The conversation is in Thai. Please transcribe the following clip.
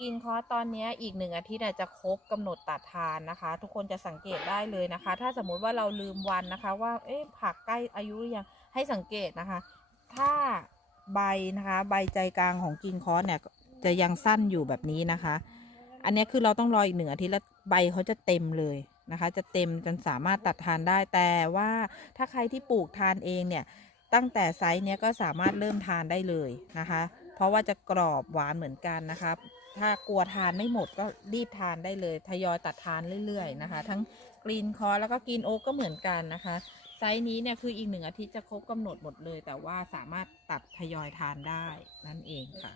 กินคอร์สตอนนี้อีก1 อาทิตย์จะครบกำหนดตัดทานนะคะทุกคนจะสังเกตได้เลยนะคะถ้าสมมุติว่าเราลืมวันนะคะว่าผักใกล้อายุหรือยังให้สังเกตนะคะถ้าใบนะคะใบใจกลางของกินคอร์สเนี่ยจะยังสั้นอยู่แบบนี้นะคะอันนี้คือเราต้องรออีก1 อาทิตย์แล้วใบเขาจะเต็มเลยนะคะจะเต็มจนสามารถตัดทานได้แต่ว่าถ้าใครที่ปลูกทานเองเนี่ยตั้งแต่ไซส์เนี้ยก็สามารถเริ่มทานได้เลยนะคะเพราะว่าจะกรอบหวานเหมือนกันนะคะถ้ากลัวทานไม่หมดก็รีบทานได้เลยทยอยตัดทานเรื่อยๆนะคะทั้งกรีนคอร์แล้วก็กรีนโอ๊กก็เหมือนกันนะคะไซส์นี้เนี่ยคืออีก1 อาทิตย์จะครบกำหนดหมดเลยแต่ว่าสามารถตัดทยอยทานได้นั่นเองค่ะ